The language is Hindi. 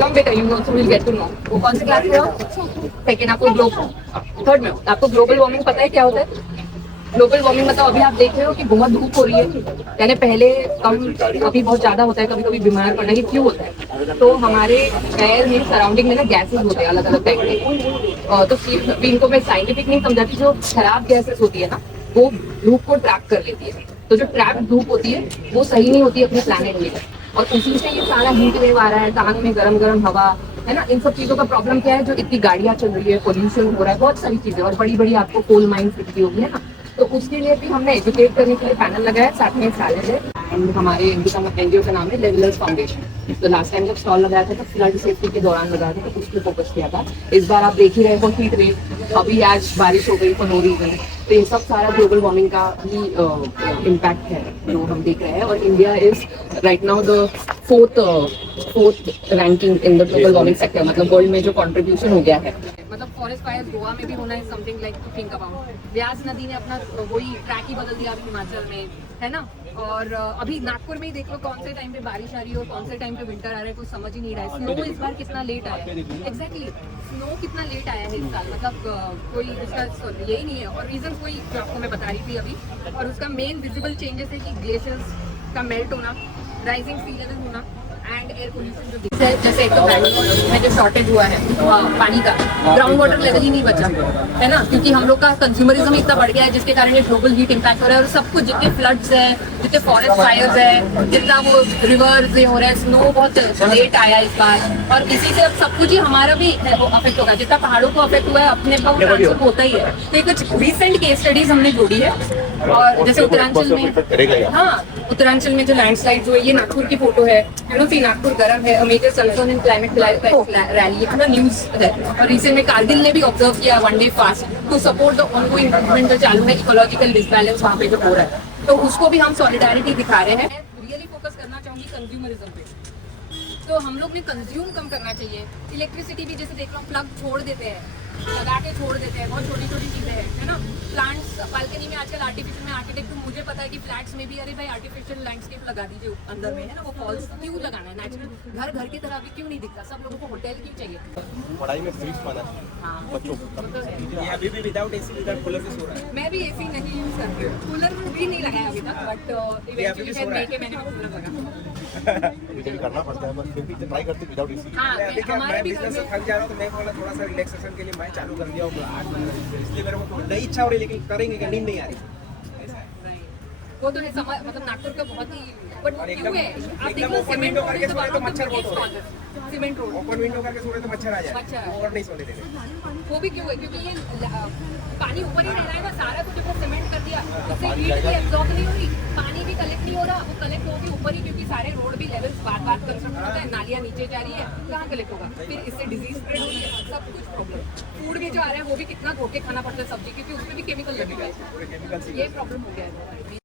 कम बेटा, you also will get to know. वो कौन से क्लास में हो? सेकेंड। आपको थर्ड में हो। आपको ग्लोबल वार्मिंग पता है क्या होता है? ग्लोबल वार्मिंग मतलब अभी आप देख रहे हो कि बहुत धूप हो रही है, यानी पहले कम, अभी बहुत ज्यादा होता है, कभी कभी बीमार पड़ना। ये क्यों होता है? तो हमारे एयर में, सराउंडिंग में ना गैसेस होते हैं अलग अलग टाइप के। तो सिर्फ इनको मैं साइंटिफिक नहीं समझाती, जो खराब गैसेस होती है ना, वो धूप को ट्रैप कर लेती है। तो जो ट्रैप धूप होती है वो सही नहीं होती अपने प्लानिट में, और उसी से ये सारा हीट वेव आ रहा है, कान में गरम गरम हवा है ना। इन सब चीजों का प्रॉब्लम क्या है? जो इतनी गाड़ियां चल रही है, पोल्यूशन हो रहा है, बहुत सारी चीजें, और बड़ी बड़ी आपको कोल माइंस दिखती होगी, है ना। तो उसके लिए भी हमने एजुकेट करने के लिए पैनल लगाया, साथ में सैलेड है, एंड हमारे एनजीओ का नाम है लेवलर्स फाउंडेशन। तो लास्ट टाइम जब स्टॉल लगाया था तो फ्लड सेफ्टी के दौरान लगाया था, तो उस पर फोकस किया था। इस बार आप देख ही रहे हो हीट वेव, अभी आज बारिश हो गई फॉर नो रीजन। तो ये सब सारा ग्लोबल वार्मिंग का ही इम्पैक्ट है जो हम देख रहे हैं। और India is right now the fourth ranking in the global warming sector, मतलब वर्ल्ड में जो कंट्रीब्यूशन हो गया है। मतलब फॉरेस्ट फायर गोवा में भी होना है, something like to think about. Beas नदी ने अपना वही ट्रैक ही बदल दिया अभी हिमाचल में, है ना। और अभी नागपुर में ही देख लो कौन से टाइम पे बारिश आ रही है और कौन से टाइम पे विंटर आ रहा है, कुछ समझ ही नहीं रहा है। स्नो इस बार कितना लेट आया है, एग्जैक्टली स्नो कितना लेट आया है इस साल, मतलब कोई उसका यही नहीं है। और रीजन कोई जो आपको मैं बता रही थी अभी, और उसका मेन विजिबल चेंजेस है कि ग्लेशियर्स का मेल्ट होना, राइजिंग सी लेवल होना, एंड एयर पोल्यूशन जो दिखता है। जैसे एक तो बैंगलोर में जो शॉर्टेज हुआ है पानी का, ग्राउंड वाटर लेवल ही नहीं बचा, है ना, क्योंकि हम लोग का कंज्यूमरिज्म इतना बढ़ गया है, जिसके कारण ये ग्लोबल हीट इम्पैक्ट हो रहा है। और सब कुछ, जितने फ्लड्स है, जितने फॉरेस्ट फायर्स है, जितना वो रिवर्स हो रहा है, स्नो बहुत लेट आया इस बार, और इसी से अब सब कुछ ही हमारा भी अफेक्ट होगा। जितना पहाड़ों को अफेक्ट हुआ है, अपने को होता ही है। तो कुछ रिसेंट केस स्टडीज हमने जोड़ी है, और जैसे उत्तरांचल में, हाँ उत्तरांचल में जो लैंडस्लाइड हुए, ये नागपुर की फोटो है, नागपुर गर्म है, major sulphur in climate rally है, न्यूज है। और रिसेंट में कारगिल ने भी ऑब्जर्व किया one day fast to support the ongoing movement जो चालू है, इकोलॉजिकल डिसबैलेंस वहाँ पे जो हो रहा है, तो उसको भी हम सॉलिडारिटी दिखा रहे हैं। रियली फोकस करना चाहूंगी कंज्यूमरिज्म पे, तो हम लोग ने कंज्यूम कम करना चाहिए। इलेक्ट्रिसिटी भी जैसे देख लो, प्लग छोड़ देते हैं, लगा के छोड़ देते हैं, बहुत छोटी छोटी चीजें हैं, है ना। प्लांट्स बालकनी में आजकल आर्टिफिशियल में, आर्किटेक्ट मुझे पता है कि फ्लैट्स में भी, अरे भाई आर्टिफिशियल लैंडस्केप लगा दीजिए अंदर में, है ना। वो फॉल्स क्यों लगाना है? नेचुरल घर घर की तरह अभी क्यों नहीं दिखता? सब लोगों को होटल क्यों चाहिए? पढ़ाई में फ्रीज माना हाँ, बच्चों को। तो ये अभी भी विदाउट एसी विदाउट कूलर से सो रहा है। मैं भी एसी नहीं यूज करती हूँ, कूलर भी नहीं लगाया अभी तक, बट इवेंचुअली शायद मैंने भी कूलर लगा। मुझे भी करना पड़ता है, बस फिर भी ट्राई करते विदाउट एसी। हाँ, हमारे भी घर बिजनेस से में थक जा रहा हूँ तो मैं बोला थोड़ा सा रिलैक्सेशन के लिए मैं चालू कर दिया हूँ 8 महीने से। इसलिए मेरे को नई इच्छा हो रही है, लेकिन करेंगे क्या, नींद नहीं आ रही। ऐसा है। वो तो है मतलब नागपुर का बहुत ही, बट और क्यों है? आप देख एकदम लो ओपन सीमेंट विंडो रोड करके इज सोए वन तो ऑफ द मच्छर बहुत बिगेस्ट हो रहे हैं। Causes, cement road. Open window करके सोए तो मच्छर आ जाए मच्छर। और नहीं सोने देते। वो भी क्यों है? क्योंकि ये पानी ऊपर ही रह रहा है ना, सारा कुछ ऊपर सीमेंट कर दिया, इससे हीट भी एब्जॉर्ब नहीं हो रही, पानी भी कलेक्ट नहीं हो रहा, वो कलेक्ट होगी ऊपर ही, क्योंकि सारे रोड भी लेवल्स बार बार कंस्ट्रक्ट होता है, नालियां नीचे जा रही है, कहाँ कलेक्ट होगा? फिर इससे डिजीज स्प्रेड हो रही है, सब कुछ प्रॉब्लम। फूड भी जो आ रहा है वो भी कितना धो के खाना पड़ता है सब्जी, क्योंकि उसमें भी केमिकल लगेगा, ये प्रॉब्लम हो गया है।